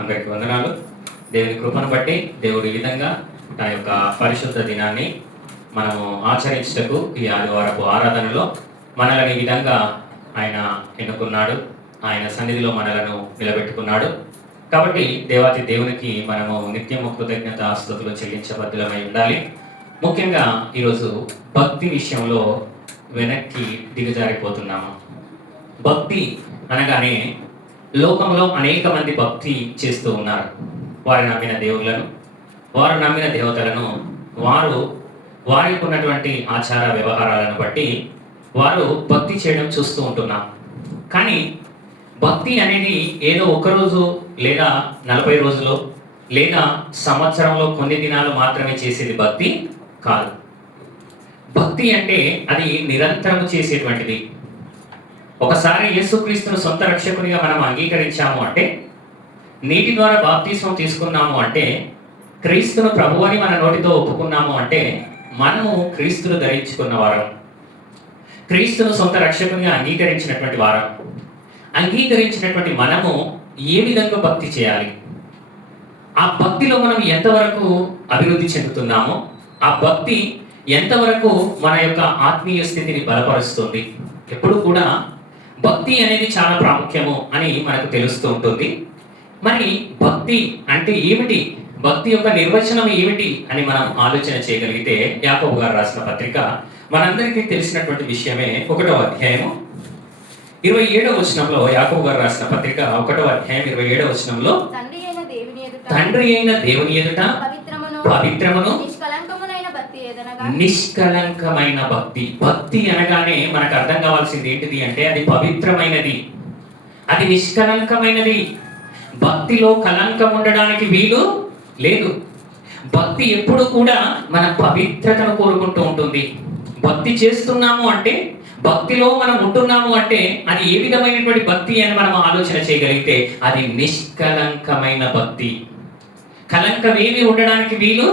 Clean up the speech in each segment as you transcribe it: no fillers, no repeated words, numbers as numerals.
అందరికీ వందనాలు. దేవుని కృపను బట్టి దేవుడు ఈ విధంగా తన యొక్క పరిశుద్ధ దినాన్ని మనము ఆచరించటకు ఈ ఆదివారపు ఆరాధనలో మనల్ని ఈ విధంగా ఆయన ఎన్నుకున్నాడు. ఆయన సన్నిధిలో మనలను నిలబెట్టుకున్నాడు. కాబట్టి దేవాతి దేవునికి మనము నిత్యము కృతజ్ఞత స్తుతులు చెల్లించబద్దులమై ఉండాలి. ముఖ్యంగా ఈరోజు భక్తి విషయంలో వెనక్కి దిగజారిపోతున్నాము. భక్తి అనగానే లోకంలో అనేక మంది భక్తి చేస్తూ ఉన్నారు. వారు నమ్మిన దేవుళ్ళను, వారు నమ్మిన దేవతలను, వారికి ఉన్నటువంటి ఆచార వ్యవహారాలను బట్టి వారు భక్తి చేయడం చూస్తూ ఉంటున్నాం. కానీ భక్తి అనేది ఏదో ఒకరోజు లేదా 40 రోజులు లేదా సంవత్సరంలో కొన్ని దినాలు మాత్రమే చేసేది భక్తి కాదు. భక్తి అంటే అది నిరంతరం చేసేటువంటిది. ఒకసారి యేసుక్రీస్తును సొంత రక్షకునిగా మనం అంగీకరించాము అంటే, నీటి ద్వారా బాప్తిస్మం తీసుకున్నాము అంటే, క్రీస్తును ప్రభువని మన నోటితో ఒప్పుకున్నాము అంటే మనము క్రీస్తును ధరించుకున్న వారం, క్రీస్తును సొంత రక్షకునిగా అంగీకరించినటువంటి వారం. అంగీకరించినటువంటి మనము ఏ విధంగా భక్తి చేయాలి, ఆ భక్తిలో మనం ఎంతవరకు అభివృద్ధి చెందుతున్నామో, ఆ భక్తి ఎంతవరకు మన యొక్క ఆత్మీయ స్థితిని బలపరుస్తుంది. ఎప్పుడు కూడా భక్తి అనేది చాలా ప్రాముఖ్యము అని మనకు తెలుస్తూ ఉంటుంది. మరి భక్తి అంటే ఏమిటి, భక్తి యొక్క నిర్వచనం ఏమిటి అని మనం ఆలోచన చేయగలిగితే, యాకోబు గారు రాసిన పత్రిక మనందరికీ తెలిసినటువంటి విషయమే. 1వ అధ్యాయము 27వ వచనంలో, యాకోబు గారు రాసిన పత్రిక 1వ అధ్యాయం 27వ వచనంలో, తండ్రి అయిన దేవుని ఎదుట పవిత్రమును నిష్కలంకమైన భక్తి. భక్తి అనగానే మనకు అర్థం కావాల్సింది ఏంటిది అంటే, అది పవిత్రమైనది, అది నిష్కలంకమైనది. భక్తిలో కలంకం ఉండడానికి వీలు లేదు. భక్తి ఎప్పుడు కూడా మన పవిత్రతను కోరుకుంటూ ఉంటుంది. భక్తి చేస్తున్నాము అంటే, భక్తిలో మనం ఉంటున్నాము అంటే అది ఏ విధమైనటువంటి భక్తి అని మనం ఆలోచన చేయగలిగితే అది నిష్కలంకమైన భక్తి. కలంకం ఏమి ఉండడానికి వీలు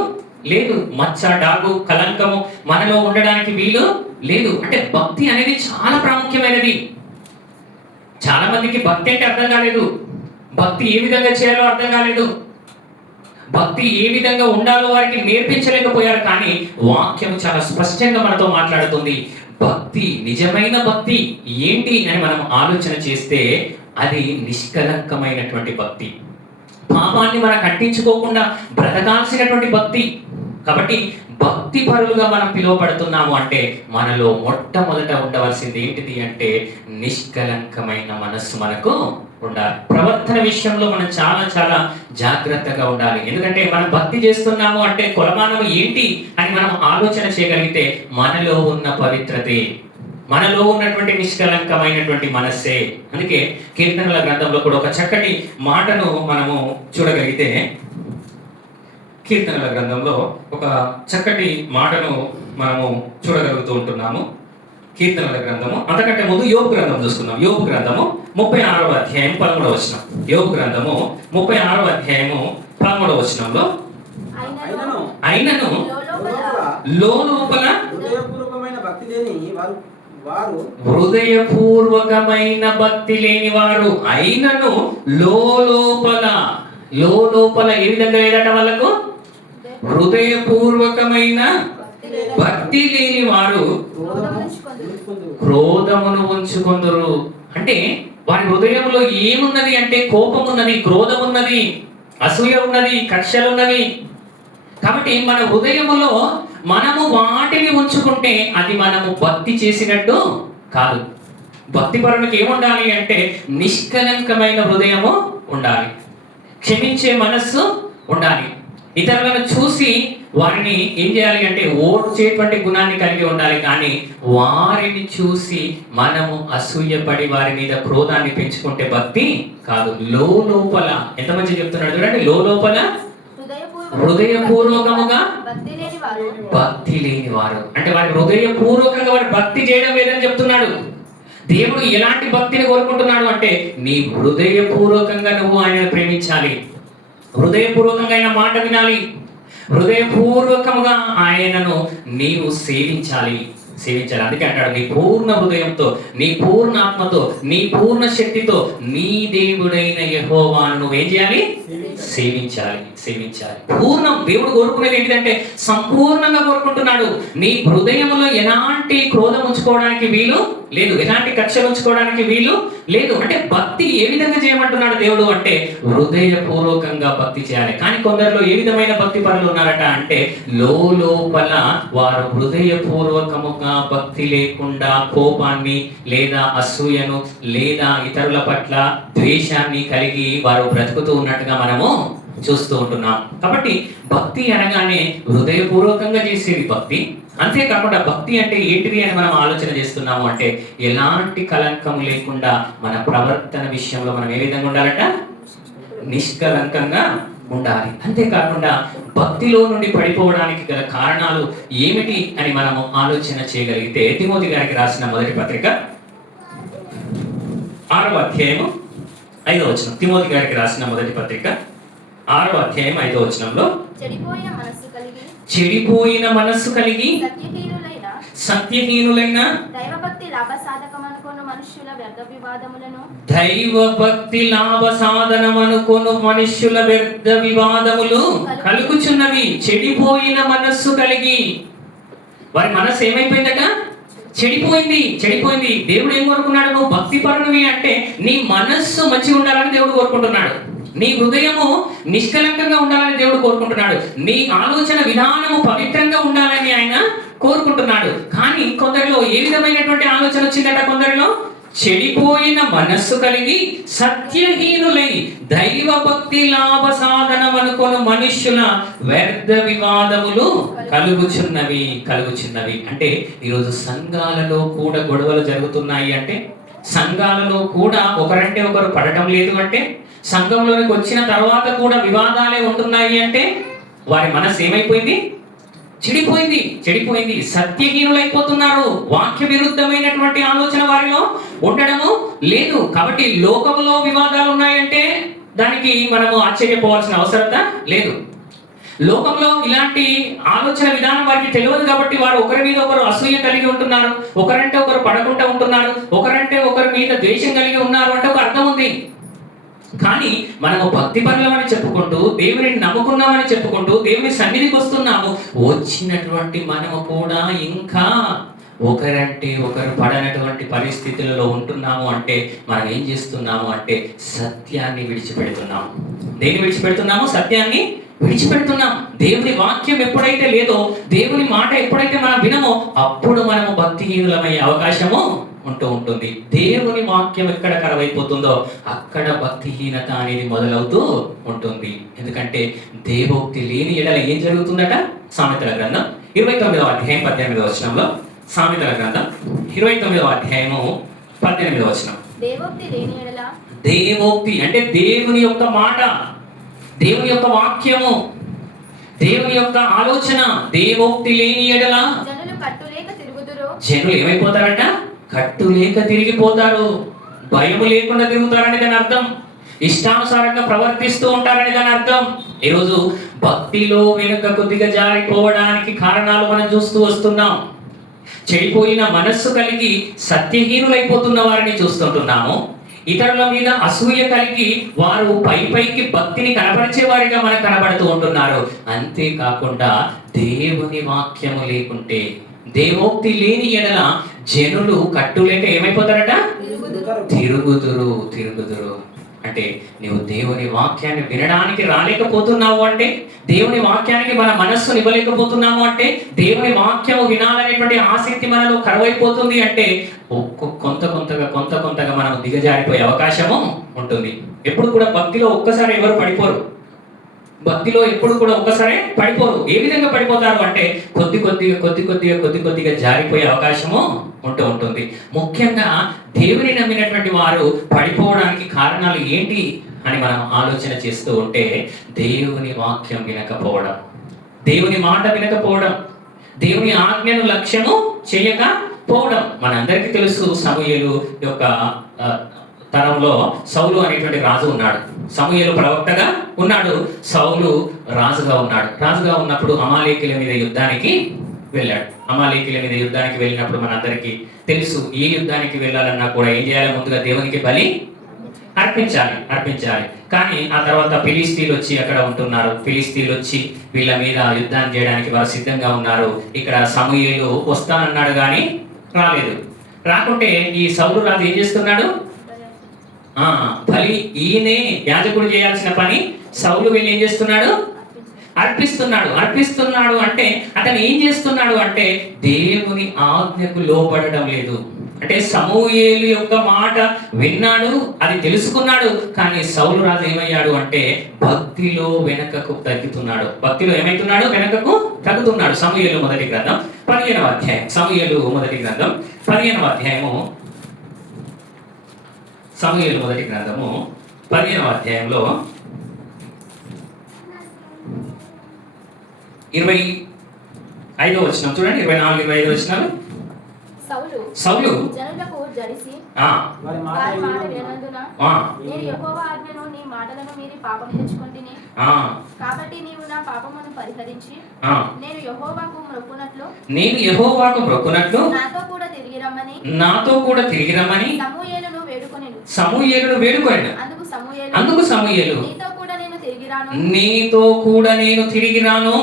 లేదు. మచ్చ, డాగు, కలంకము మనలో ఉండడానికి వీలు లేదు. అంటే భక్తి అనేది చాలా ప్రాముఖ్యమైనది. చాలా మందికి భక్తి అంటే అర్థం కాలేదు, భక్తి ఏ విధంగా చేయాలో అర్థం కాలేదు, భక్తి ఏ విధంగా ఉండాలో వారికి నేర్పించలేకపోయారు. కానీ వాక్యం చాలా స్పష్టంగా మనతో మాట్లాడుతుంది. భక్తి, నిజమైన భక్తి ఏంటి అని మనం ఆలోచన చేస్తే అది నిష్కలంకమైనటువంటి భక్తి, పాపాన్ని మనకు అంటించుకోకుండా బ్రతకాల్సినటువంటి భక్తి. కాబట్టి భక్తి పరులుగా మనం పిలువబడుతున్నాము అంటే మనలో మొట్టమొదట ఉండవలసింది ఏంటిది అంటే నిష్కలంకమైన మనస్సు మనకు ఉండాలి. ప్రవర్తన విషయంలో మనం చాలా చాలా జాగ్రత్తగా ఉండాలి. ఎందుకంటే మనం భక్తి చేస్తున్నాము అంటే కొలమానం ఏంటి అని మనం ఆలోచన చేయగలిగితే మనలో ఉన్న పవిత్రతే, మనలో ఉన్నటువంటి నిష్కలంకమైనటువంటి మనస్సే. అందుకే కీర్తనల గ్రంథంలో కూడా ఒక చక్కటి మాటను మనము చూడగలిగితే, కీర్తనల గ్రంథంలో ఒక చక్కటి మాటను మనము చూడగలుగుతూ ఉంటున్నాము. కీర్తనల గ్రంథము, అంతకంటే ముందు యోబు గ్రంథం చూసుకుందాం. యోబు గ్రంథము 36వ అధ్యాయం 13వ వచనం. యోబు గ్రంథము 36వ అధ్యాయము 13వ వచనంలో, అయినను లోపల హృదయపూర్వకమైన భక్తి లేని వారు, అయినను లోపల ఏ విధంగా లేదట వాళ్ళకు, హృదయపూర్వకమైన భక్తి లేని వారు క్రోధమును ఉంచుకొందురు. అంటే వారి హృదయంలో ఏమున్నది అంటే కోపం ఉన్నది, క్రోధం ఉన్నది, అసూయ ఉన్నది, కక్షలు ఉన్నవి. కాబట్టి మన హృదయములో మనము వాటిని ఉంచుకుంటే అది మనము భక్తి చేసినట్టు కాదు. భక్తి పరునికి ఏముండాలి అంటే నిష్కలంకమైన హృదయము ఉండాలి, క్షమించే మనస్సు ఉండాలి, ఇతరులను చూసి వారిని ఏం చేయాలి అంటే ఓర్చేటువంటి గుణాన్ని కలిగి ఉండాలి. కానీ వారిని చూసి మనము అసూయపడి వారి మీద క్రోధాన్ని పెంచుకుంటే భక్తి కాదు. లోపల ఎంత మంచి చెప్తున్నాడు చూడండి, లోపల హృదయపూర్వకముగా భక్తి లేని వారు అంటే వారి హృదయపూర్వకంగా వారి భక్తి చేయడం లేదని చెప్తున్నాడు. దేవుడు ఎలాంటి భక్తిని కోరుకుంటున్నాడు అంటే నీ హృదయపూర్వకంగా నువ్వు ఆయనను ప్రేమించాలి, హృదయపూర్వకంగా ఆయన మాట వినాలి, హృదయపూర్వకముగా ఆయనను నీవు సేవించాలి. సేవించాలి. అందుకే అంటాడు, నీ పూర్ణ హృదయంతో, నీ పూర్ణ ఆత్మతో, నీ పూర్ణ శక్తితో నీ దేవుడైన యెహోవాను నువ్వేం చేయాలి? సేవించాలి. పూర్ణం. దేవుడు కోరుకునేది ఏంటంటే సంపూర్ణంగా కోరుకుంటున్నాడు. నీ హృదయంలో ఎలాంటి క్రోధం ఉంచుకోవడానికి వీలు లేదు, ఎలాంటి కక్షలు ఉంచుకోవడానికి వీలు లేదు. అంటే భక్తి ఏ విధంగా చేయమంటున్నాడు దేవుడు అంటే హృదయపూర్వకంగా భక్తి చేయాలి. కానీ కొందరిలో ఏ విధమైన భక్తి పరులు ఉన్నారట అంటే లోపల వారు హృదయపూర్వకముగా భక్తి లేకుండా కోపాన్ని లేదా అసూయను లేదా ఇతరుల పట్ల ద్వేషాన్ని కలిగి వారు బ్రతుకుతూ ఉన్నట్టుగా మనము చూస్తూ ఉంటున్నాం. కాబట్టి భక్తి అనగానే హృదయపూర్వకంగా చేసేది భక్తి. అంతేకాకుండా భక్తి అంటే ఏంటిది అని మనం ఆలోచన చేస్తున్నాము అంటే ఎలాంటి కలంకం లేకుండా మన ప్రవర్తన విషయంలో మనం ఏ విధంగా ఉండాలట? నిష్కలంకంగా ఉండాలి. అంతేకాకుండా భక్తిలో నుండి పడిపోవడానికి గల కారణాలు ఏమిటి అని మనము ఆలోచన చేయగలిగితే తిమోతి గారికి రాసిన మొదటి పత్రిక 6వ అధ్యాయము 5వ వచనం. తిమోతి గారికి రాసిన మొదటి పత్రిక 6వ అధ్యాయం 5వ వచనంలో చెడిపోయిన మనస్సు కలిగి సత్యహీనులైన దైవభక్తి లాభసాధనమనుకొను మనుష్యుల వ్యర్థ వివాదములు కలుగుచున్నవి. చెడిపోయిన మనస్సు కలిగి, వారి మనస్సు ఏమైపోయిందట? చెడిపోయింది. దేవుడు ఏం కోరుకున్నాడు? నువ్వు భక్తి పరునివి అంటే నీ మనస్సు మంచిగా ఉండాలని దేవుడు కోరుకుంటున్నాడు. నీ హృదయము నిష్కలంకంగా ఉండాలని దేవుడు కోరుకుంటున్నాడు. నీ ఆలోచన విధానము పవిత్రంగా ఉండాలని ఆయన కోరుకుంటున్నాడు. కానీ కొందరిలో ఏ విధమైనటువంటి ఆలోచన వచ్చిందట? కొందరిలో చెడిపోయిన మనస్సు కలిగి సత్యహీనులై దైవభక్తి లాభ సాధనమనుకొను మనుష్యుల వ్యర్థ వివాదములు కలుగుచున్నవి. అంటే ఈరోజు సంఘాలలో కూడా గొడవలు జరుగుతున్నాయి అంటే, సంఘాలలో కూడా ఒకరంటే ఒకరు పడటం లేదు అంటే, సంఘంలోనికి వచ్చిన తర్వాత కూడా వివాదాలే ఉంటున్నాయి అంటే వారి మనసు ఏమైపోయింది? చెడిపోయింది. సత్యహీనులైపోతున్నారు. వాక్య విరుద్ధమైనటువంటి ఆలోచన వారిలో ఉండడము లేదు. కాబట్టి లోకములో వివాదాలు ఉన్నాయంటే దానికి మనము ఆశ్చర్యపోవాల్సిన అవసరత లేదు. లోకంలో ఇలాంటి ఆలోచన విధానం వారికి తెలియదు కాబట్టి వారు ఒకరి మీద ఒకరు అసూయ కలిగి ఉంటున్నారు, ఒకరంటే ఒకరు పడకుండా ఉంటున్నారు, ఒకరంటే ఒకరి మీద ద్వేషం కలిగి ఉన్నారు అంటే ఒక అర్థం ఉంది. కానీ మనము భక్తి పరులమని చెప్పుకుంటూ, దేవుని నమ్ముకున్నామని చెప్పుకుంటూ, దేవుని సన్నిధికి వస్తున్నాము. వచ్చినటువంటి మనము కూడా ఇంకా ఒకరంటే ఒకరు పడనటువంటి పరిస్థితులలో ఉంటున్నాము అంటే మనం ఏం చేస్తున్నాము అంటే సత్యాన్ని విడిచిపెడుతున్నాము. దేన్ని విడిచిపెడుతున్నాము? సత్యాన్ని విడిచిపెడుతున్నాం. దేవుని వాక్యం ఎప్పుడైతే లేదో, దేవుని మాట ఎప్పుడైతే మనం వినమో అప్పుడు మనము భక్తిహీనులమయ్యే అవకాశము ఉంటుంది. దేవుని వాక్యం ఎక్కడ కరవైపోతుందో అక్కడ భక్తిహీనత అనేది మొదలవుతూ ఉంటుంది. ఎందుకంటే దేవోక్తి లేని ఎడల ఏం జరుగుతుందట? సామెతల గ్రంథం 29వ అధ్యాయం 18వ వచనంలో, సామెతల గ్రంథం 29వ అధ్యాయము 18వ వచనం. దేవోక్తి అంటే దేవుని యొక్క మాట, దేవుని యొక్క వాక్యము, దేవుని యొక్క ఆలోచన. దేవోక్తి లేని ఎడల జనులు ఏమైపోతారంట? కట్టు లేక తిరిగిపోతారు. భయం లేకుండా తిరుగుతారని దాని అర్థం. ఇష్టానుసారంగా ప్రవర్తిస్తూ ఉంటారని దాని అర్థం. ఈరోజు భక్తిలో వెనుకకు దిగజారిపోవడానికి కారణాలు మనం చూస్తూ వస్తున్నాం. చెడిపోయిన మనస్సు కలిగి సత్యహీనులైపోతున్న వారిని చూస్తుంటున్నాము. ఇతరుల మీద అసూయ కలిగి వారు పైకి భక్తిని కనపరిచే వారిగా మనకు కనబడుతూ ఉంటున్నారు. అంతేకాకుండా దేవుని వాక్యము లేకుంటే, దేవోక్తి లేని ఎడల జనులు కట్టులేక ఏమైపోతారట? తిరుగుదురు. అంటే నువ్వు దేవుని వాక్యాన్ని వినడానికి రాలేకపోతున్నావు అంటే, దేవుని వాక్యానికి మన మనస్సును ఇవ్వలేకపోతున్నాము అంటే, దేవుని వాక్యము వినాలనేటువంటి ఆసక్తి మనలో కరువైపోతుంది అంటే కొంతగా మనం దిగజారిపోయే అవకాశము ఉంటుంది. ఎప్పుడు కూడా భక్తిలో ఒక్కసారి ఎవరు పడిపోరు. భక్తిలో ఎప్పుడు కూడా ఒక్కసారి పడిపోరు. ఏ విధంగా పడిపోతారు అంటే కొద్దిగా జారిపోయే అవకాశము ఉంటుంది. ముఖ్యంగా దేవుని నమ్మినటువంటి వారు పడిపోవడానికి కారణాలు ఏంటి అని మనం ఆలోచన చేస్తూ ఉంటే, దేవుని వాక్యం వినకపోవడం, దేవుని మాట వినకపోవడం, దేవుని ఆజ్ఞను లక్ష్యము చేయకపోవడం. మనందరికీ తెలుసు, సమూయేలు యొక్క తరంలో సౌలు అనేటువంటి రాజు ఉన్నాడు. సమూయేలు ప్రవక్తగా ఉన్నాడు, సౌలు రాజుగా ఉన్నాడు. రాజుగా ఉన్నప్పుడు అమాలేకీయుల మీద యుద్ధానికి వెళ్ళాడు. అమాలేకీయుల మీద యుద్ధానికి వెళ్ళినప్పుడు మనందరికీ తెలుసు, ఏ యుద్ధానికి వెళ్ళాలన్నా కూడా ఏం చేయాలి? ముందుగా దేవునికి బలి అర్పించాలి. కానీ ఆ తర్వాత ఫిలిస్తీన్లు వచ్చి అక్కడ ఉంటున్నారు. ఫిలిస్తీన్లు వచ్చి వీళ్ళ మీద యుద్ధాన్ని చేయడానికి వారు సిద్ధంగా ఉన్నారు. ఇక్కడ సమూయేలు వస్తానన్నాడు కానీ రాలేదు. రాకుంటే ఈ సౌలు రాజు ఏం చేస్తున్నాడు? బలి ఈయనే యాజకుడు చేయాల్సిన పని సౌలు వెళ్ళి ఏం చేస్తున్నాడు? అర్పిస్తున్నాడు. అంటే అతను ఏం చేస్తున్నాడు అంటే దేవుని ఆజ్ఞకు లోబడడం లేదు. అంటే సమూయేలు యొక్క మాట విన్నాడు, అది తెలుసుకున్నాడు. కానీ సౌలు రాజు ఏమయ్యాడు అంటే భక్తిలో వెనకకు తగ్గుతున్నాడు. భక్తిలో ఏమైతున్నాడు? వెనకకు తగ్గుతున్నాడు. సమూయేలు మొదటి గ్రంథం 15వ అధ్యాయం. సమూయేలు మొదటి గ్రంథము 15వ అధ్యాయంలో 25వ వచనం చూడండి. 24, 25 వచనాలు. సౌలు జనులకు జడిసి వారి మాట వినందున నేను యెహోవా ఆజ్ఞను నీ మాటలను మీరి పాపం తెచ్చుకొంటిని. కాబట్టి నీవు నా పాపమును పరిహరించి నేను యెహోవాకు మొక్కునట్లు నాతో కూడా తిరిగి రమ్మని సమూయేలును వేడుకొనెను. అందుకు సమూయేలు నీతో కూడా నేను తిరిగి రాను.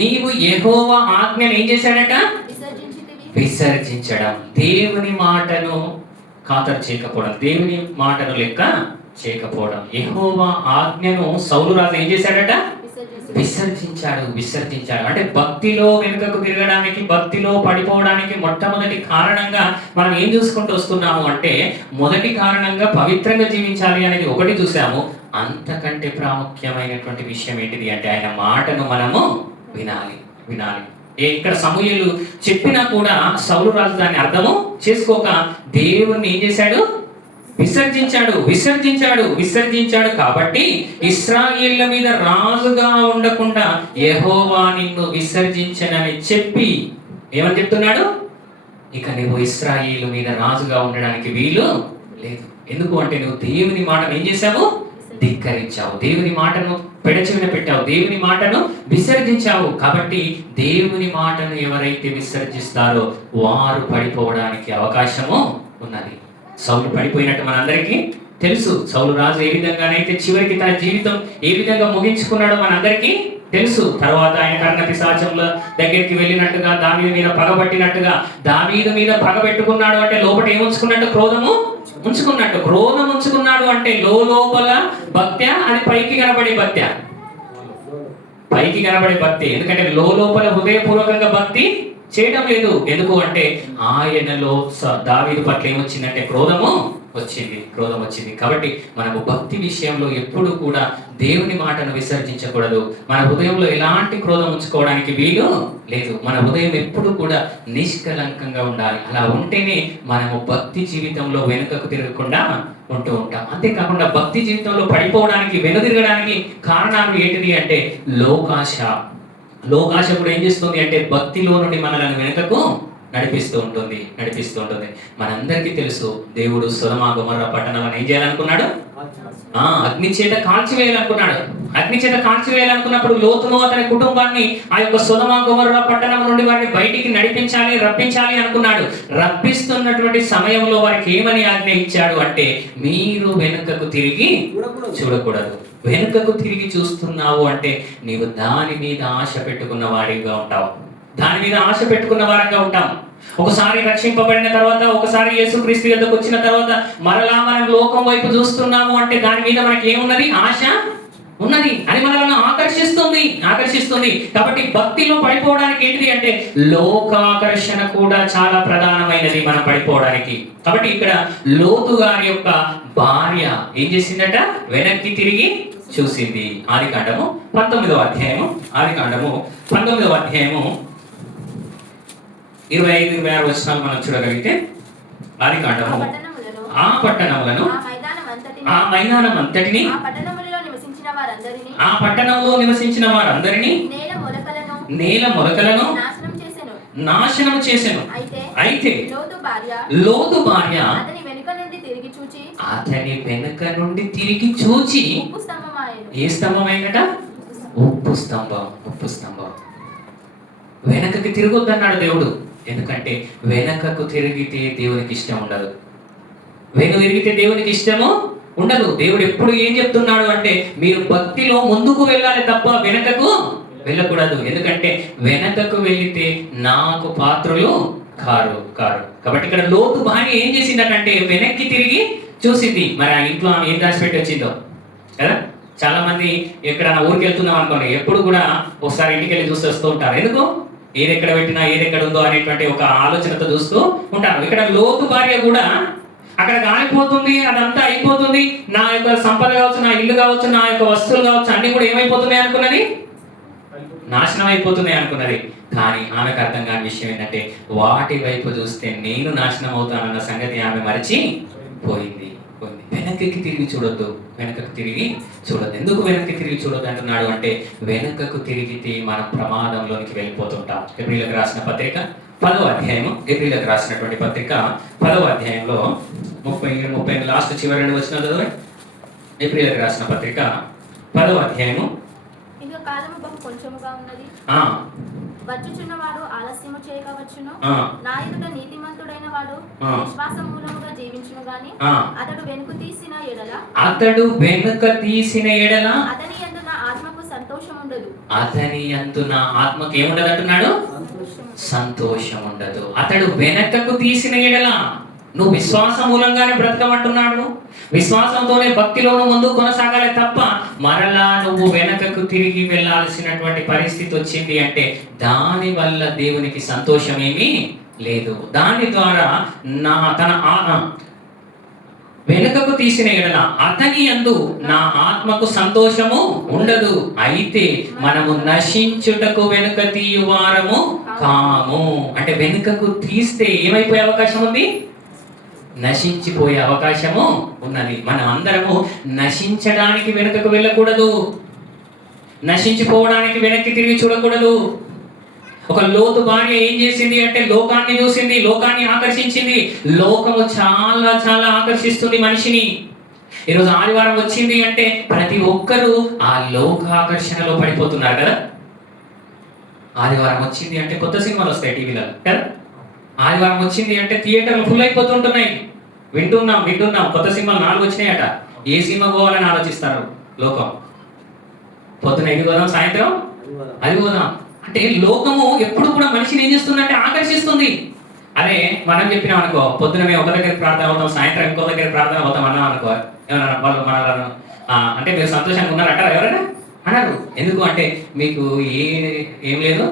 నీవు యెహోవా ఆజ్ఞను ఏం చేశాడట? విసర్జించడం. దేవుని మాటను ఖాతరు చేయకపోవడం, దేవుని మాటను లెక్క చేయకపోవడం. యెహోవా ఆజ్ఞను సౌలు రాజు ఏం చేశాడట? విసర్జించాడు. అంటే భక్తిలో వెనుకకు తిరగడానికి, భక్తిలో పడిపోవడానికి మొట్టమొదటి కారణంగా మనం ఏం చూసుకుంటూ వస్తున్నాము అంటే, మొదటి కారణంగా పవిత్రంగా జీవించాలి అనేది ఒకటి చూసాము. అంతకంటే ప్రాముఖ్యమైనటువంటి విషయం ఏంటిది అంటే ఆయన మాటను మనము వినాలి. ఇక్కడ సమూయేలు చెప్పినా కూడా సౌలు రాజు దాన్ని అర్థము చేసుకోక దేవుణ్ణి ఏం చేశాడు? విసర్జించాడు. కాబట్టి ఇశ్రాయేళ్ల మీద రాజుగా ఉండకుండా యెహోవా నిన్ను విసర్జించనని చెప్పి ఏమని చెప్తున్నాడు? ఇక నువ్వు ఇశ్రాయేలు మీద రాజుగా ఉండడానికి వీలు లేదు. ఎందుకు అంటే నువ్వు దేవుని మాటను ఏం చేశావు? ధిక్కరించావు. దేవుని మాటను పెడచెవిన పెట్టావు. దేవుని మాటను విసర్జించావు. కాబట్టి దేవుని మాటను ఎవరైతే విసర్జిస్తారో వారు పడిపోవడానికి అవకాశము ఉన్నది. సౌలు పడిపోయినట్టు మనందరికీ తెలుసు. సౌలు రాజు ఏ విధంగానైతే చివరికి తన జీవితం ఏ విధంగా ముగించుకున్నాడో మనందరికీ తెలుసు. తర్వాత ఆయన కర్ణ పిశాచముల దగ్గరికి వెళ్ళినట్టుగా, దావీదు మీద పగబట్టినట్టుగా, దావీదు మీద పగబెట్టుకున్నాడు అంటే లోపల ఏముంచుకున్నట్టు? క్రోధం ఉంచుకున్నాడు అంటే లోపల భక్త్య, అది పైకి కనబడే భక్తి. ఎందుకంటే లోపల హృదయపూర్వకంగా భక్తి చేయడం లేదు. ఎందుకు అంటే ఆయనలో దావీదు పట్ల ఏమొచ్చిందంటే క్రోధము వచ్చింది. కాబట్టి మనము భక్తి విషయంలో ఎప్పుడు కూడా దేవుని మాటను విసర్జించకూడదు. మన హృదయంలో ఎలాంటి క్రోధం ఉంచుకోవడానికి వీలు లేదు. మన హృదయం ఎప్పుడు కూడా నిష్కలంకంగా ఉండాలి. అలా ఉంటేనే మనము భక్తి జీవితంలో వెనుకకు తిరగకుండా ఉంటూ ఉంటాం. అంతేకాకుండా భక్తి జీవితంలో పడిపోవడానికి, వెనుదిరగడానికి కారణాలు ఏంటిది అంటే లోకాశ కూడా ఏం చేస్తుంది అంటే భక్తిలో నుండి మనల్ని వెనుకకు నడిపిస్తూ ఉంటుంది. మనందరికీ తెలుసు, దేవుడు సొదొమ గొమొర్రా పట్టణాలను ఏం చేయాలనుకున్నాడు? అగ్ని చేత కాల్చివేయాలనుకున్నప్పుడు లోతును అతని కుటుంబాన్ని ఆ యొక్క సొదొమ గొమొర్రా పట్టణం నుండి వారిని బయటికి రప్పించాలి అనుకున్నాడు. రప్పిస్తున్నటువంటి సమయంలో వారికి ఏమని ఆజ్ఞ ఇచ్చాడు అంటే మీరు వెనుకకు తిరిగి చూడకూడదు. వెనుకకు తిరిగి చూస్తున్నావు అంటే నీవు దాని మీద ఆశ పెట్టుకున్న వాడిగా ఉంటావు. ఉంటాం. ఒకసారి రక్షింపబడిన తర్వాత, ఒకసారి యేసుక్రీస్తు యొద్దకు వచ్చిన తర్వాత మరలా మనం లోకం వైపు చూస్తున్నాము అంటే దాని మీద మనకి ఏమున్నది? ఆశ ఉన్నది. అది మనల్ని ఆకర్షిస్తుంది. కాబట్టి భక్తిలో పడిపోవడానికి ఏంటిది అంటే లోకాకర్షణ కూడా చాలా ప్రధానమైనది మనం పడిపోవడానికి. కాబట్టి ఇక్కడ లోతు గారి యొక్క భార్య ఏం చేసిందట? వెనక్కి తిరిగి చూసింది. ఆదికాండము 19వ అధ్యాయము 25-26 వచనాలు మనం చూడగలిగితే, ఆదికాండము ఆ పట్టణములను, ఆ మైదానం అంతటిని, ఆ పట్టణంలో నివసించిన వారందరినీ నేల మొలకలను నాశనం చేసెను. అయితే లోతు భార్య అతని వెనుక నుండి తిరిగి చూచి ఏ స్తంభమైనట? ఉప్పు స్తంభం. వెనకకి తిరగొద్దన్నాడు దేవుడు. ఎందుకంటే వెనకకు తిరిగితే దేవునికి ఇష్టం ఉండదు. తిరిగితే దేవునికి ఇష్టము ఉండదు. దేవుడు ఎప్పుడు ఏం చెప్తున్నాడు అంటే మీరు భక్తిలో ముందుకు వెళ్ళాలి తప్ప వెనకకు వెళ్ళకూడదు. ఎందుకంటే వెనకకు వెళితే నాకు పాత్రులు కారు. కాబట్టి ఇక్కడ లోతు భార్య ఏం చేసిందటంటే వెనక్కి తిరిగి చూసింది. మరి ఆ ఇంట్లో ఆమె ఏం దాచిపెట్టి వచ్చిందో కదా. చాలా మంది ఎక్కడైనా ఊరికి వెళ్తున్నాం అనుకోండి, ఎప్పుడు కూడా ఒకసారి ఇంటికి వెళ్ళి చూసి వస్తూ ఉంటారు. ఎందుకు? ఏది ఎక్కడ పెట్టినా ఏది ఎక్కడ ఉందో అనేటువంటి ఒక ఆలోచనతో చూస్తూ ఉంటారు. ఇక్కడ లోతు భార్య కూడా అక్కడ కాలిపోతుంది, అదంతా అయిపోతుంది, నా యొక్క సంపద కావచ్చు, నా ఇల్లు కావచ్చు, నా యొక్క వస్తువులు కావచ్చు, అన్ని కూడా ఏమైపోతున్నాయి అనుకున్నది, నాశనం అయిపోతున్నాయి అనుకున్నది. కానీ ఆమెకు అర్థం కాని విషయం ఏంటంటే వాటి వైపు చూస్తే నేను నాశనం అవుతానన్న సంగతి ఆమె మరచి పోయింది. వెనక్కి తిరిగి చూడొద్దు. ఎందుకు వెనక్కి తిరిగి చూడొద్దు అంటున్నాడు అంటే వెనకకు తిరిగితే మనం ప్రమాదంలోనికి వెళ్ళిపోతుంటాం. ఎబ్రీయులకు రాసిన పత్రిక 10వ అధ్యాయము, ఎబ్రీయులకు రాసినటువంటి పత్రిక 10వ అధ్యాయంలో 30 లాస్ట్ చివరి 2 వచనాలు చదవండి. ఎబ్రీయులకు రాసిన పత్రిక 10వ అధ్యాయము. ఇంకా కాలము బహు కొంచెముగా ఉన్నది, వచ్చుచున్నవాడు ఆలస్యము చేయకవచ్చును. నా ఎదుట నీతిమంతుడైన వాడు విశ్వాస మూలముగా జీవించును గాని అతడు వెనుక తీసిన ఎడల అతని యందు నా ఆత్మకు సంతోషం ఉండదు. అతని యందు నా ఆత్మకు ఏముండదు అంటున్నాడు? సంతోషం ఉండదు. అతడు వెనకకు తీసిన ఎడల, నువ్వు విశ్వాస మూలంగానే బ్రతకమంటున్నాడు. విశ్వాసంతోనే భక్తిలోను ముందు కొనసాగాలి తప్ప మరలా నువ్వు వెనకకు తిరిగి వెళ్ళాల్సినటువంటి పరిస్థితి వచ్చింది అంటే దాని వల్ల దేవునికి సంతోషమేమీ లేదు. దాని ద్వారా వెనుకకు తీసిన ఎడల అతని యందు నా ఆత్మకు సంతోషము ఉండదు. అయితే మనము నశించుటకు వెనుక తీయువారము కాము. అంటే వెనుకకు తీస్తే ఏమైపోయే అవకాశం ఉంది? నశించిపోయే అవకాశము ఉన్నది. మనం అందరము నశించడానికి వెనుకకు వెళ్ళకూడదు, నశించిపోవడానికి వెనక్కి తిరిగి చూడకూడదు. ఒక లోతు భార్య ఏం చేసింది అంటే లోకాన్ని చూసింది, లోకాన్ని ఆకర్షించింది. లోకము చాలా చాలా ఆకర్షిస్తుంది మనిషిని. ఈరోజు ఆదివారం వచ్చింది అంటే ప్రతి ఒక్కరూ ఆ లోక ఆకర్షణలో పడిపోతున్నారు కదా. ఆదివారం వచ్చింది అంటే కొత్త సినిమాలు వస్తాయి టీవీలో కదా. ఆదివారం వచ్చింది అంటే థియేటర్లు ఫుల్ అయిపోతుంటున్నాయి. వింటున్నాం కొత్త సినిమాలు 4 వచ్చినాయట. ఏ సినిమా పోవాలని ఆలోచిస్తారు లోకం. పొద్దున ఇది పోదాం, సాయంత్రం అది పోదాం అంటే లోకము ఎప్పుడు కూడా మనిషిని ఏం చేస్తుందంటే ఆకర్షిస్తుంది. అదే మనం చెప్పినాం అనుకో, పొద్దున మేము ఒక దగ్గర ప్రార్థన అవుతాం, సాయంత్రం ఇంకో దగ్గర ప్రార్థన అవుతాం అన్నాం అనుకో, ఏమన్నా వాళ్ళు మన అంటే మీరు సంతోషంగా ఉన్నారంటారా ఎవరైనా? అన్నారు. ఎందుకు అంటే మీకు ఏం లేదు,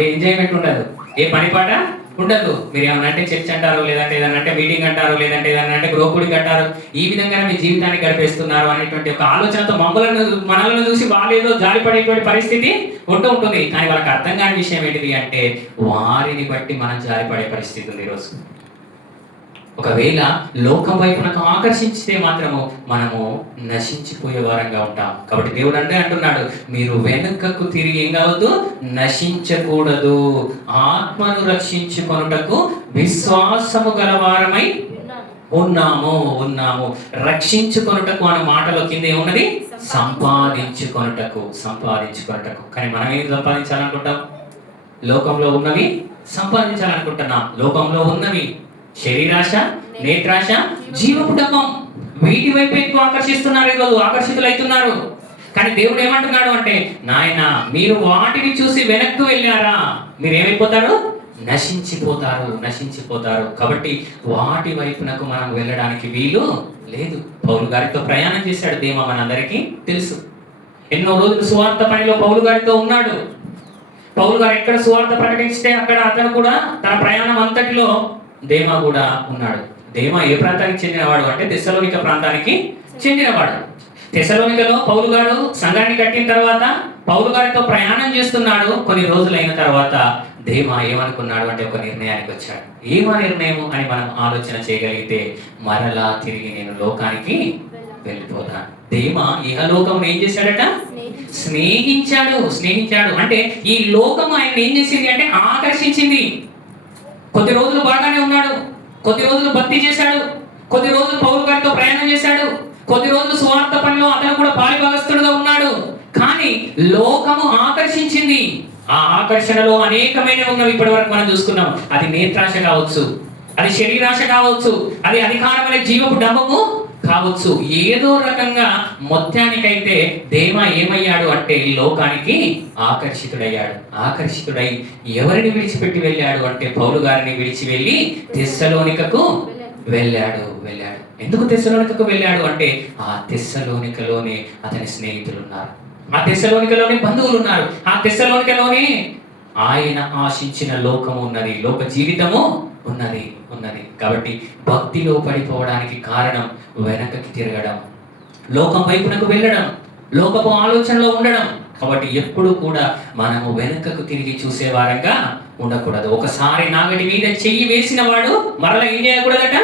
ఏ ఎంజాయ్మెంట్ ఉండదు, ఏ పని పాట ఉండదు. మీరు ఏమన్నా అంటే చర్చ్ అంటారు, లేదంటే ఏదన్నా అంటే మీటింగ్ అంటారు, లేదంటే ఏదన్నా అంటే గృహకుడికి అంటారు. ఈ విధంగానే మీ జీవితాన్ని గడిపేస్తున్నారు అనేటువంటి ఒక ఆలోచనతో మనల్ని చూసి వాళ్ళేదో జారిపడేటువంటి పరిస్థితి ఉంటుంది. కానీ వాళ్ళకి అర్థం కాని విషయం ఏంటిది అంటే వారిని బట్టి మనం జారిపడే పరిస్థితి ఉంది ఈరోజు. ఒకవేళ లోకం వైపు నాకు ఆకర్షించితే మాత్రము మనము నశించిపోయే వారంగా ఉంటాం. కాబట్టి దేవుడు అంటున్నాడు, మీరు వెనుకకు తిరిగి ఏం కావద్దు, నశించకూడదు. ఆత్మను రక్షించుకొనుటకు విశ్వాసము గలవారమై ఉన్నాము. రక్షించుకొనుటకు అనే మాటలో కింద ఏమున్నది? సంపాదించుకొనుటకు. కానీ మనం ఏం సంపాదించాలనుకుంటాం? లోకంలో ఉన్నవి సంపాదించాలనుకుంటున్నాం. లోకంలో ఉన్నవి శరీరాశ, నేత్రాశ, జీవపుటకం. వీటి వైపు ఎక్కువ ఆకర్షిస్తున్నారు ఈరోజు, ఆకర్షితులైతున్నారు. కానీ దేవుడు ఏమంటున్నాడు అంటే నాయన మీరు వాటిని చూసి వెనక్కి వెళ్ళారా, మీరు ఏమైపోతారు? నశించిపోతారు. కాబట్టి వాటి వైపునకు మనం వెళ్ళడానికి వీలు లేదు. పౌలు గారితో ప్రయాణం చేశాడు దేమా, మనందరికీ తెలుసు. ఎన్నో రోజులు సువార్త పనిలో పౌలు గారితో ఉన్నాడు. పౌలు గారు ఎక్కడ సువార్త ప్రకటిస్తే అక్కడ అతను కూడా తన ప్రయాణం అంతటిలో దేమా కూడా ఉన్నాడు. దేమా ఏ ప్రాంతానికి చెందినవాడు అంటే తెస్సలోనిక ప్రాంతానికి చెందినవాడు. తెస్సలోనికలో పౌలు గారు సంఘాన్ని కట్టిన తర్వాత పౌలు గారితో ప్రయాణం చేస్తున్నాడు. కొన్ని రోజులైన తర్వాత దేమా ఏమనుకున్నాడు అంటే ఒక నిర్ణయానికి వచ్చాడు. ఏమా నిర్ణయం అని మనం ఆలోచన చేయగలిగితే మరలా తిరిగి నేను లోకానికి వెళ్ళిపోతాను. దేమా ఇహలోకం ఏం చేశాడట? స్నేహించాడు. అంటే ఈ లోకం ఆయన ఏం చేసింది అంటే ఆకర్షించింది. కొద్ది రోజులు బాగానే ఉన్నాడు, కొద్ది రోజులు భక్తి చేశాడు, కొద్ది రోజులు పౌలు గారితో ప్రయాణం చేశాడు, కొద్ది రోజులు సువార్త పనిలో అతను కూడా పాలిభాగస్తుడుగా ఉన్నాడు. కానీ లోకము ఆకర్షించింది. ఆ ఆకర్షణలో అనేకమైనవి ఉన్నవి. ఇప్పటి వరకు మనం చూసుకున్నాం. అది నేత్రాశ కావచ్చు, అది శరీరాశ కావచ్చు, అది అధికారమైన జీవపు డంబము కావచ్చు. ఏదో రకంగా మొత్తానికైతే దేమ ఏమయ్యాడు అంటే లోకానికి ఆకర్షితుడై ఎవరిని విడిచిపెట్టి వెళ్ళాడు అంటే పౌలు గారిని విడిచి వెళ్ళి తెస్సలోనికకు వెళ్ళాడు. ఎందుకు తెస్సలోనికకు వెళ్ళాడు అంటే ఆ తెస్సలోనికలోనే అతని స్నేహితులు ఉన్నారు, ఆ తెస్సలోనికలోనే బంధువులు ఉన్నారు, ఆ తెస్సలోనికలోనే ఆయన ఆశించిన లోకము ఉన్నది, లోక జీవితము ఉన్నది. కాబట్టి భక్తిలో పడిపోవడానికి కారణం వెనకకి తిరగడం, లోకం వైపునకు వెళ్ళడం, లోకపు ఆలోచనలో ఉండడం. కాబట్టి ఎప్పుడు కూడా మనము వెనుకకు తిరిగి చూసేవారంగా ఉండకూడదు. ఒకసారి నాగటి మీద చెయ్యి వేసిన వాడు మరలా ఏం చేయకూడదట?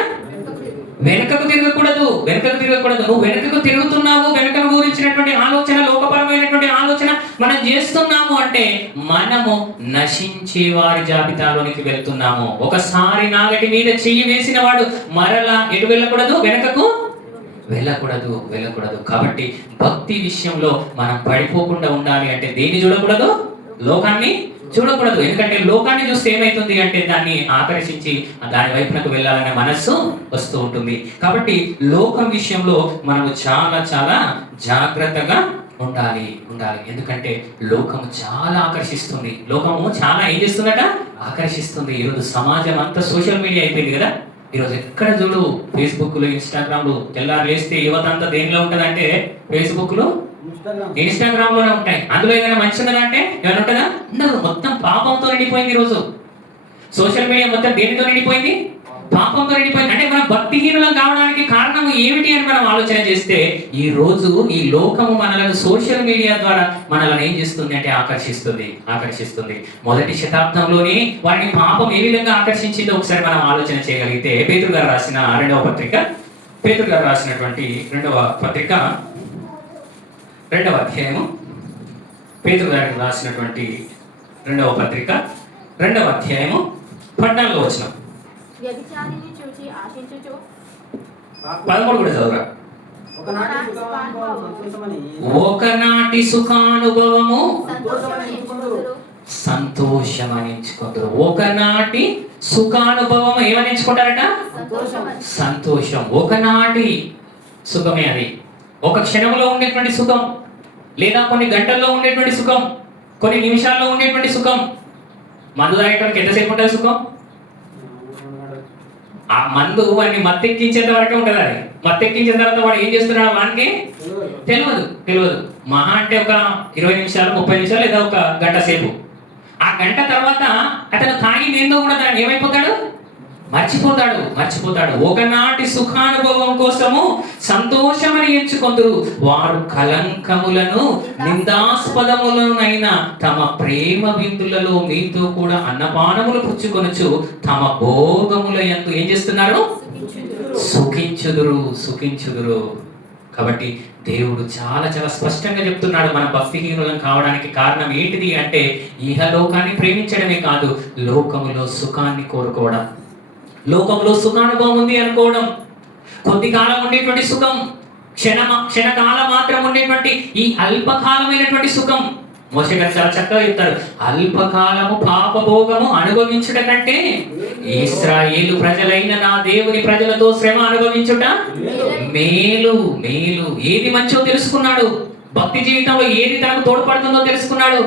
వెనుకకు తిరగకూడదు. నువ్వు వెనుకకు తిరుగుతున్నావు, వెనుకకు గురించినటువంటి ఆలోచన, లోకపరమైనటువంటి ఆలోచన మనం చేస్తున్నాము అంటే మనము నశించే వారి జాబితాలోనికి వెళ్తున్నాము. ఒకసారి నాగటి మీద చెయ్యి వేసిన వాడు మరలా ఎటు వెళ్ళకూడదు? వెనుకకు వెళ్ళకూడదు. కాబట్టి భక్తి విషయంలో మనం పడిపోకుండా ఉండాలి అంటే దేన్ని చూడకూడదు? లోకాన్ని చూడకూడదు. ఎందుకంటే లోకాన్ని చూస్తే ఏమైతుంది అంటే దాన్ని ఆకర్షించి దాని వైపునకు వెళ్ళాలనే మనస్సు వస్తూ ఉంటుంది. కాబట్టి లోకం విషయంలో మనము చాలా జాగ్రత్తగా ఉండాలి. ఎందుకంటే లోకము చాలా ఆకర్షిస్తుంది. లోకము చాలా ఏం చేస్తుందట? ఆకర్షిస్తుంది. ఈరోజు సమాజం అంతా సోషల్ మీడియా అయిపోయింది కదా. ఈరోజు ఎక్కడ చూడు ఫేస్బుక్లు, ఇన్స్టాగ్రామ్లు. తెల్లారు లేస్తే యువత అంతా దేనిలో ఉంటుందంటే ఫేస్బుక్లు, ఇన్స్టాగ్రామ్ లోనే ఉంటాయి. అందులో ఏదైనా మంచి ఉందా అంటే ఏమైనా ఉంటుందా? ఉండదు. మొత్తం పాపంతో నిండిపోయింది. ఈరోజు సోషల్ మీడియా మొత్తం దేనితో నిండిపోయింది? పాపంతో నిండిపోయింది. అంటే మనం భక్తిహీనులం కావడానికి కారణం ఏమిటి అని మనం ఆలోచన చేస్తే ఈ రోజు ఈ లోకము మనలను సోషల్ మీడియా ద్వారా మనల్ని ఏం చేస్తుంది అంటే ఆకర్షిస్తుంది. మొదటి శతాబ్దంలోనే వారిని పాపం ఏ విధంగా ఆకర్షించిందో ఒకసారి మనం ఆలోచన చేయగలిగితే పేతురు గారు రాసిన రెండవ పత్రిక 2వ అధ్యాయము, పేతురు గారికి రాసినటువంటి 2వ పత్రిక 2వ అధ్యాయము 14వ వచనం. వ్యభిచారిని చూచి ఆశించుచు 13 కూడా చదువురా. ఒకనాటి సుఖానుభవము సంతోషమని ఎంచుకుంటారు. ఒకనాటి సుఖానుభవం ఏమని ఎంచుకుంటారట? సంతోషం. ఒకనాటి సుఖమే అది. ఒక క్షణంలో ఉండేటువంటి సుఖం, లేదా కొన్ని గంటల్లో ఉండేటువంటి సుఖం, కొన్ని నిమిషాల్లో ఉండేటువంటి సుఖం. మందు తాగడానికి ఎంతసేపు ఉంటుంది సుఖం? ఆ మందు వాడిని మత్తెక్కించేంత వరకే ఉంటుంది. అది మత్తెక్కించిన తర్వాత వాడు ఏం చేస్తున్నాడు వానికి తెలియదు. మహా అంటే ఒక 20 నిమిషాలు, 30 నిమిషాలు, లేదా ఒక గంట సేపు. ఆ గంట తర్వాత అతను తాగింది ఏందో కూడా దాన్ని ఏమైపోతాడు? మర్చిపోతాడు. ఒకనాటి సుఖానుభవం కోసము సంతోషమని ఎంచుకొందురు. వారు కలంకములను నిందాస్పదములనైన తమ ప్రేమ విందులలో మీతో కూడా అన్నపానములు పుచ్చుకొనుచు తమ భోగముల యందు ఏం చేస్తున్నారు? సుఖించుదురు. కాబట్టి దేవుడు చాలా స్పష్టంగా చెప్తున్నాడు మన భక్తిహీనులం కావడానికి కారణం ఏంటిది అంటే ఇహలోకాన్ని ప్రేమించడమే కాదు, లోకములో సుఖాన్ని కోరుకోవడం. లోకంలో సుఖానుభవం ఉంది అనుకోవడం, కొద్ది కాలం ఉండేటువంటి సుఖం, క్షణకాలం మాత్రం ఉండేటువంటి ఈ అల్పకాలమైనటువంటి సుఖం. మోషే గారు చాలా చక్కగా చెప్తారు, అల్పకాలము పాపభోగము అనుభవించుట కంటే ఇశ్రాయేలు ప్రజలైన నా దేవుని ప్రజలతో శ్రమ అనుభవించుట మేలు. ఏది మంచో తెలుసుకున్నాడు. భక్తి జీవితంలో ఏది తనకు తోడ్పడుతుందో తెలుసుకున్నాడు.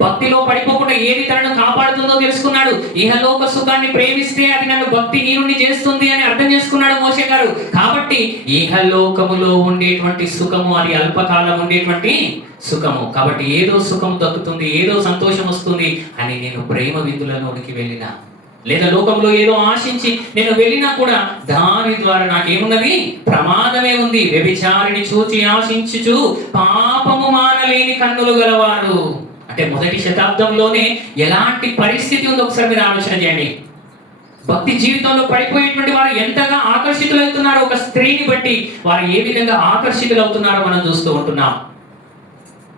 భక్తిలో పడిపోకుండా ఏది తనను కాపాడుతుందో తెలుసుకున్నాడు. ఇహలోక సుఖాన్ని ప్రేమిస్తే అది నన్ను భక్తిహీనుని చేస్తుంది అని అర్థం చేసుకున్నాడు మోషే గారు. కాబట్టి ఇహలోకములో ఉండేటువంటి సుఖము అది అల్పకాలం ఉండేటువంటి సుఖము. కాబట్టి ఏదో సుఖం దక్కుతుంది, ఏదో సంతోషం వస్తుంది అని నేను ప్రేమ విందులలోనికి వెళ్ళినా, లేదా లోకంలో ఏదో ఆశించి నేను వెళ్ళినా కూడా దాని ద్వారా నాకేమున్నది? ప్రమాదమే ఉంది. వ్యభిచారిని చూచి ఆశించుచు పాపము మానలేని కన్నులు గలవారు. అంటే మొదటి శతాబ్దంలోనే ఎలాంటి పరిస్థితి ఉందో ఒకసారి మీరు ఆలోచన చేయండి. భక్తి జీవితంలో పడిపోయేటువంటి వారు ఎంతగా ఆకర్షితులవుతున్నారో, ఒక స్త్రీని బట్టి వారు ఏ విధంగా ఆకర్షితులవుతున్నారో మనం చూస్తూ ఉంటున్నాం.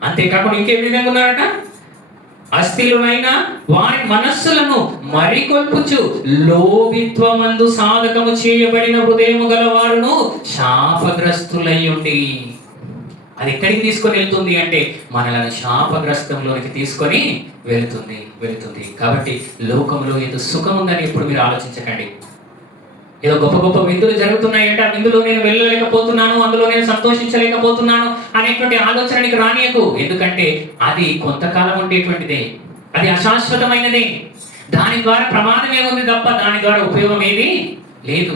అంతేకాకుండా ఇంకే విధంగా ఉన్నారట? అస్థిలునైనా వారి మనస్సులను మరికొల్పుచు లోభిత్వమందు సాధకము చేయబడిన హృదయము గల వారును శాపగ్రస్తులై ఉండి. అది ఎక్కడికి తీసుకొని వెళ్తుంది అంటే మనలను శాపగ్రస్తంలోనికి తీసుకొని వెళుతుంది. కాబట్టి లోకంలో ఏదో సుఖం ఉందని ఎప్పుడు మీరు ఆలోచించకండి. ఏదో గొప్ప గొప్ప విందులు జరుగుతున్నాయంటే ఆ విందులో నేను వెళ్ళలేకపోతున్నాను, అందులో నేను సంతోషించలేకపోతున్నాను అనేటువంటి ఆలోచన నీకు రానియకు. ఎందుకంటే అది కొంతకాలం ఉండేటువంటిదే, అది అశాశ్వతమైనదే. దాని ద్వారా ప్రమాదం ఏముంది తప్ప దాని ద్వారా ఉపయోగం ఏది లేదు.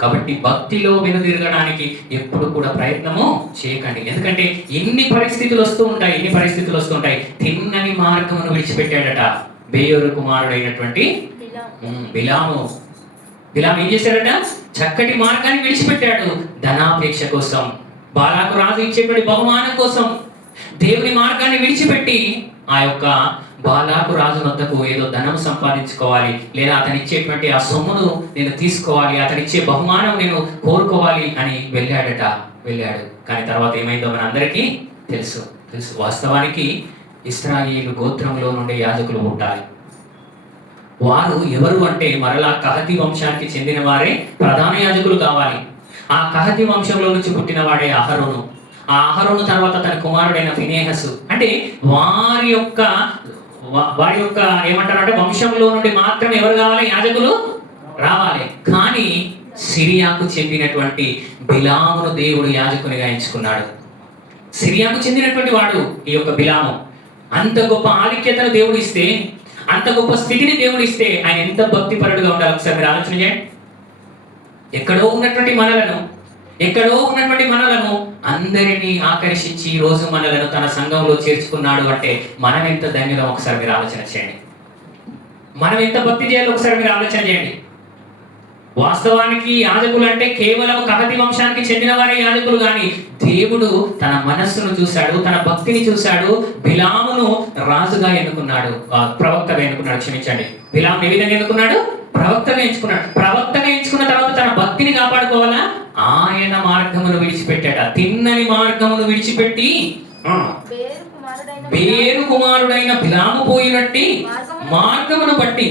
కాబట్టి భక్తిలో వెనుదిరగడానికి ఎప్పుడు కూడా ప్రయత్నము చేయకండి. ఎందుకంటే ఎన్ని పరిస్థితులు వస్తూ ఉంటాయి. తిన్నని మార్గమును విడిచిపెట్టాడట బేయోరు కుమారుడైనటువంటి బిలాము ఏం చేశాడట? చక్కటి మార్గాన్ని విడిచిపెట్టాడు ధనాపేక్ష కోసం, బాలాకు రాజు ఇచ్చేటువంటి బహుమానం కోసం దేవుని మార్గాన్ని విడిచిపెట్టి ఆ యొక్క బాలాకు రాజు వద్దకు ఏదో ధనం సంపాదించుకోవాలి, లేదా అతను ఇచ్చేటువంటి ఆ సొమ్మును నేను తీసుకోవాలి, అతను ఇచ్చే బహుమానం నేను కోరుకోవాలి అని వెళ్ళాడు. కానీ తర్వాత ఏమైందో మన అందరికీ తెలుసు. వాస్తవానికి ఇశ్రాయేలు గోత్రంలో నుండి యాజకులు ఉంటాయి. వారు ఎవరు అంటే మరలా కహతి వంశానికి చెందిన వారే ప్రధాన యాజకులు కావాలి. ఆ కహతి వంశంలో నుంచి పుట్టిన వాడే అహరోను. ఆ అహరోను తర్వాత తన కుమారుడైన ఫినేహసు. అంటే వారి యొక్క ఏమంటారంటే వంశంలో నుండి మాత్రమే ఎవరు కావాలి? యాజకులు రావాలి. కానీ సిరియాకు చెందినటువంటి బిలామును దేవుడు యాజకునిగా ఎంచుకున్నాడు. సిరియాకు చెందినటువంటి వాడు ఈ యొక్క బిలాము. అంత గొప్ప ఆధిక్యతను దేవుడు ఇస్తే, అంత గొప్ప స్థితిని దేవుడు ఇస్తే ఆయన ఎంత భక్తిపరుడుగా ఉండాలి ఒకసారి మీరు ఆలోచన చేయండి. ఎక్కడో ఉన్నటువంటి మనలను అందరినీ ఆకర్షించి ఈ రోజు మనలను తన సంఘంలో చేర్చుకున్నాడు అంటే మనం ఎంత ధన్యులం ఒకసారి మీరు ఆలోచన చేయండి. మనం ఎంత భక్తి చేయాలో ఒకసారి మీరు ఆలోచన చేయండి. వాస్తవానికి యాజకులు అంటే కేవలం కహతి వంశానికి చెందిన వారే యాజకులు. కానీ దేవుడు తన మనస్సును చూశాడు, తన భక్తిని చూశాడు. బిలామును రాజుగా ఎన్నుకున్నాడు, ప్రవక్తగా ఎన్నుకున్నాడు. క్షమించండి, బిలామును ఏ విధంగా ఎన్నుకున్నాడు? ప్రవక్తగా ఎంచుకున్న తర్వాత తన భక్తిని కాపాడుకోవాలా? ఆయన మార్గమును విడిచిపెట్టాట. తిన్నని మార్గమును విడిచిపెట్టి బేరు కుమారుడైన బిలాము పోయినట్టి మార్గమును బట్టి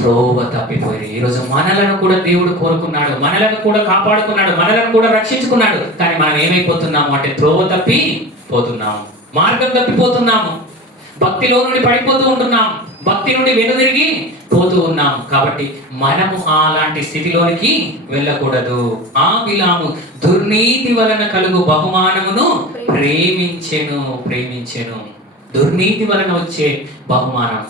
త్రోవ తప్పిపోయి. ఈరోజు మనలను కూడా దేవుడు కోరుకున్నాడు, మనలను కూడా కాపాడుకున్నాడు, మనలను కూడా రక్షించుకున్నాడు. కానీ మనం ఏమైపోతున్నాము అంటే త్రోవ తప్పిపోతున్నాము, మార్గం తప్పిపోతున్నాము, భక్తిలో నుండి పడిపోతూ ఉంటున్నాం, భక్తి నుండి వెనుదిరిగి పోతూ ఉన్నాం. కాబట్టి మనము అలాంటి స్థితిలోనికి వెళ్ళకూడదు. ఆ బిలాము దుర్నీతి వలన కలుగు బహుమానమును ప్రేమించెను. దుర్నీతి వలన వచ్చే బహుమానం,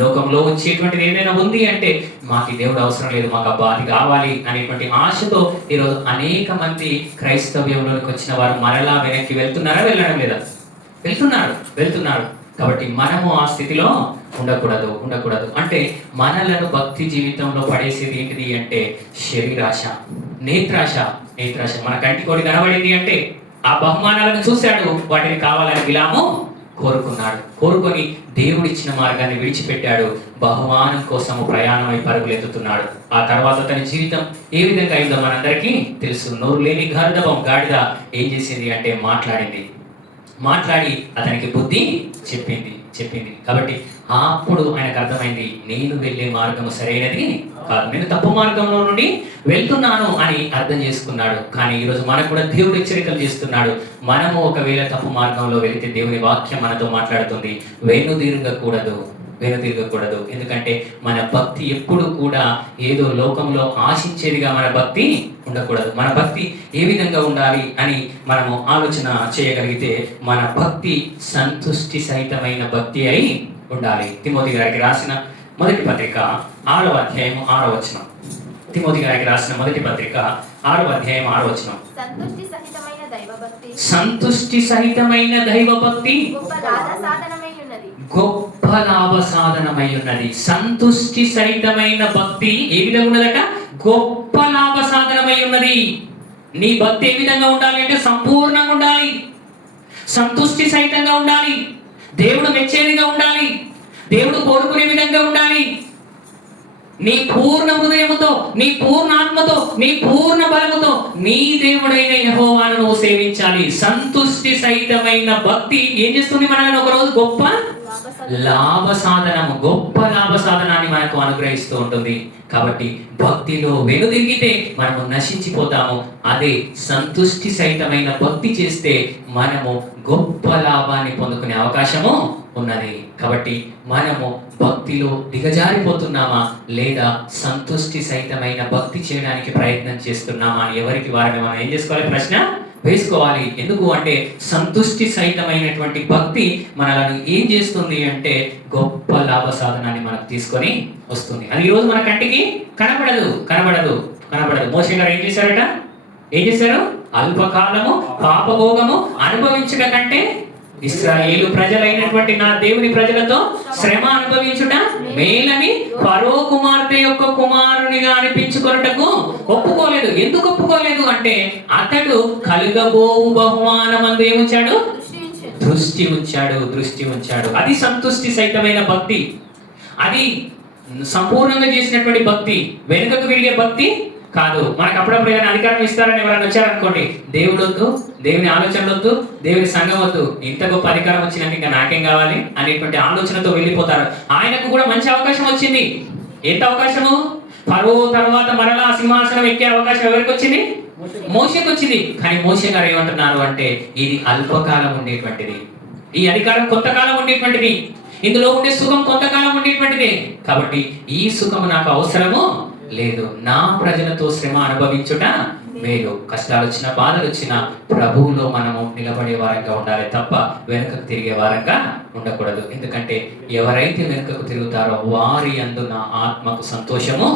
లోకంలో వచ్చేటువంటిది ఏదైనా ఉంది అంటే మాకు దేవుడు అవసరం లేదు, మాకు అబ్బా అది కావాలి అనేటువంటి ఆశతో ఈరోజు అనేక మంది క్రైస్తవ్యంలోకి వచ్చిన వారు మరలా వెనక్కి వెళ్తున్నారా? వెళ్ళడం లేదా? వెళ్తున్నారు. కాబట్టి మనము ఆ స్థితిలో ఉండకూడదు. అంటే మనలను భక్తి జీవితంలో పడేసేది ఏంటిది అంటే శరీరాశ, నేత్రాశ. మన కంటి కోడి కనబడింది అంటే ఆ బహుమానాలను చూశాడు, వాటిని కావాలని బిలాము కోరుకొని దేవుడిచ్చిన మార్గాన్ని విడిచిపెట్టాడు. బహుమానం కోసము ప్రయాణమై పరుగులెత్తుతున్నాడు. ఆ తర్వాత తన జీవితం ఏ విధంగా అయిందో మనందరికీ తెలుసు. నోరు లేని గాడిద ఏం చేసింది అంటే మాట్లాడి అతనికి బుద్ధి చెప్పింది. కాబట్టి అప్పుడు ఆయనకు అర్థమైంది, నేను వెళ్ళే మార్గం సరైనది కాదు, నేను తప్పు మార్గంలో నుండి వెళ్తున్నాను అని అర్థం చేసుకున్నాడు. కానీ ఈరోజు మనకు కూడా దేవుడు హెచ్చరికలు చేస్తున్నాడు. మనము ఒకవేళ తప్పు మార్గంలో వెళితే దేవుని వాక్యం మనతో మాట్లాడుతుంది, వెనుదిరగకూడదు. ఎందుకంటే మన భక్తి ఎప్పుడు కూడా ఏదో లోకంలో ఆశించేదిగా మన భక్తి ఉండకూడదు. మన భక్తి ఏ విధంగా ఉండాలి అని మనము ఆలోచన చేయగలిగితే మన భక్తి సంతుష్టి సహితమైన భక్తి అయి ఉండాలి. తిమోతి గారికి రాసిన మొదటి పత్రిక 6వ అధ్యాయం 6వ వచనం. తిమోతి గారికి రాసిన మొదటి పత్రిక 6వ అధ్యాయం 6వ వచనం. సంతుష్టి సహితమైన దైవభక్తి గొప్ప లాభ సాధనమై ఉన్నది. సంతుష్టి సహితమైన భక్తి ఏ విధంగా ఉన్నదట? గొప్ప లాభ సాధనమై ఉన్నది. నీ భక్తి ఏ విధంగా ఉండాలి అంటే సంపూర్ణంగా ఉండాలి, సంతుష్టి సహితంగా ఉండాలి, దేవుడు మెచ్చేదిగా ఉండాలి, దేవుడు కోరుకునే విధంగా ఉండాలి. నీ పూర్ణ హృదయముతో, నీ పూర్ణ ఆత్మతో, నీ పూర్ణ బలముతో నీ దేవుడైన యెహోవాను నువ్వు సేవించాలి. సంతుష్టి సహితమైన భక్తి ఏం చేస్తుంది మనల్ని ఒకరోజు గొప్ప లాభ సాధనము, గొప్ప లాభ సాధనాన్ని మనకు అనుగ్రహిస్తూ ఉంటుంది. కాబట్టి భక్తిలో వెనుదిరిగితే మనము నశించిపోతాము. అదే సంతుష్టి సహితమైన భక్తి చేస్తే మనము గొప్ప లాభాన్ని పొందుకునే అవకాశము ఉన్నది. కాబట్టి మనము భక్తిలో దిగజారిపోతున్నామా లేదా సంతుష్టి సహితమైన భక్తి చేయడానికి ప్రయత్నం చేస్తున్నామా అని ఎవరికి వారిని మనం ఏం చేసుకోవాలి, ప్రశ్న వేసుకోవాలి. ఎందుకు అంటే సంతుష్టి సహితమైనటువంటి భక్తి మనలను ఏం చేస్తుంది అంటే గొప్ప లాభ సాధనాన్ని మనకు తీసుకొని వస్తుంది. అది ఈరోజు మన కంటికి కనబడదు. మోషే గారు ఏం చేశారట? ఏం చేశారు? అల్పకాలము పాపభోగము అనుభవించట కంటే ఇశ్రాయేలు ప్రజలైనటువంటి నా దేవుని ప్రజలతో శ్రమ అనుభవించుట మేలని ఫరో కుమార్తె యొక్క కుమారునిగా అనిపించుకొనుటకు ఒప్పుకోలేదు. ఎందుకు ఒప్పుకోలేదు అంటే అతడు కలుగబోవు బహుమానమందు ఏముంచాడు? దృష్టి ఉంచాడు. అది సంతుష్టి సహితమైన భక్తి. అది సంపూర్ణంగా చేసినటువంటి భక్తి, వెనుకకు తిరిగే భక్తి కాదు. మనకు అప్పుడప్పుడు ఏదైనా అధికారం ఇస్తారని ఎవరైనా వచ్చారనుకోండి, దేవుడు వద్దు, దేవుని ఆలోచనలు వద్దు, దేవుని సంఘం వద్దు, ఇంత గొప్ప అధికారం వచ్చినాక ఇంకా నాకేం కావాలి అనేటువంటి ఆలోచనతో వెళ్ళిపోతారు. ఆయనకు కూడా మంచి అవకాశం వచ్చింది. ఎంత అవకాశము? ఫరో తర్వాత మరలా సింహాసనం ఎక్కే అవకాశం ఎవరికి వచ్చింది? మోషేకి వచ్చింది. కానీ మోషే గారు ఏమంటున్నారు అంటే ఇది అల్పకాలం ఉండేటువంటిది, ఈ అధికారం కొంతకాలం ఉండేటువంటిది, ఇందులో ఉండే సుఖం కొంతకాలం ఉండేటువంటిది. కాబట్టి ఈ సుఖము నాకు అవసరము లేదు. నా ప్రజలతో శ్రమ అనుభవించుట మేలు. కష్టాలు వచ్చినా బాధలు వచ్చినా ప్రభువులో మనము నిలబడే వారంగా ఉండాలి తప్ప వెనుకకు తిరిగే వారంగా ఉండకూడదు. ఎందుకంటే ఎవరైతే వెనుకకు తిరుగుతారో వారి యందు నా ఆత్మకు సంతోషము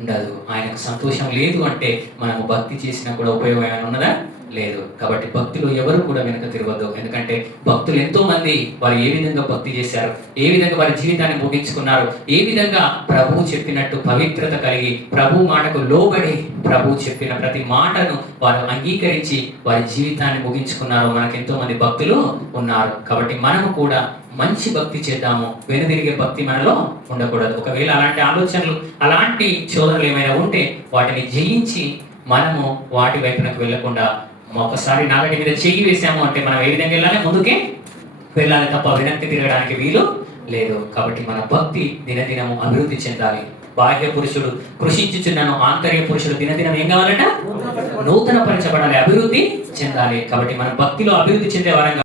ఉండదు. ఆయనకు సంతోషం లేదు అంటే మనము భక్తి చేసినా కూడా ఉపయోగం ఏమైనా ఉన్నదా? లేదు. కాబట్టి భక్తిలో ఎవరు కూడా వెనక తిరగద్దు. ఎందుకంటే భక్తులు ఎంతో మంది వారు ఏ విధంగా భక్తి చేశారు, ఏ విధంగా వారి జీవితాన్ని ముగించుకున్నారు, ఏ విధంగా ప్రభువు చెప్పినట్టు పవిత్రత కలిగి ప్రభు మాటకు లోబడి ప్రభు చెప్పిన ప్రతి మాటను వారు అంగీకరించి వారి జీవితాన్ని ముగించుకున్నారు. మనకు ఎంతో మంది భక్తులు ఉన్నారు. కాబట్టి మనము కూడా మంచి భక్తి చేద్దాము. వెనుదిరిగే భక్తి మనలో ఉండకూడదు. ఒకవేళ అలాంటి ఆలోచనలు, అలాంటి చోదనలు ఏమైనా ఉంటే వాటిని జయించి మనము వాటి వైపునకు వెళ్లకుండా ఒకసారి నాగటి మీద చెయ్యి వేసాము అంటే మనం ఏ విధంగా వెళ్ళాలి? ముందుకే వెళ్ళాలి తప్ప వెనక్కి తిరగడానికి వీలు లేదు. కాబట్టి మన భక్తి దినదినము అభివృద్ధి చెందాలి. బాహ్య పురుషుడు కృషించుచున్నాను, ఆంతర్య పురుషుడు దినదినం ఏం కావాలట? నూతన పరచబడాలి, అభివృద్ధి చెందాలి. కాబట్టి మన భక్తిలో అభివృద్ధి చెందే వారంగా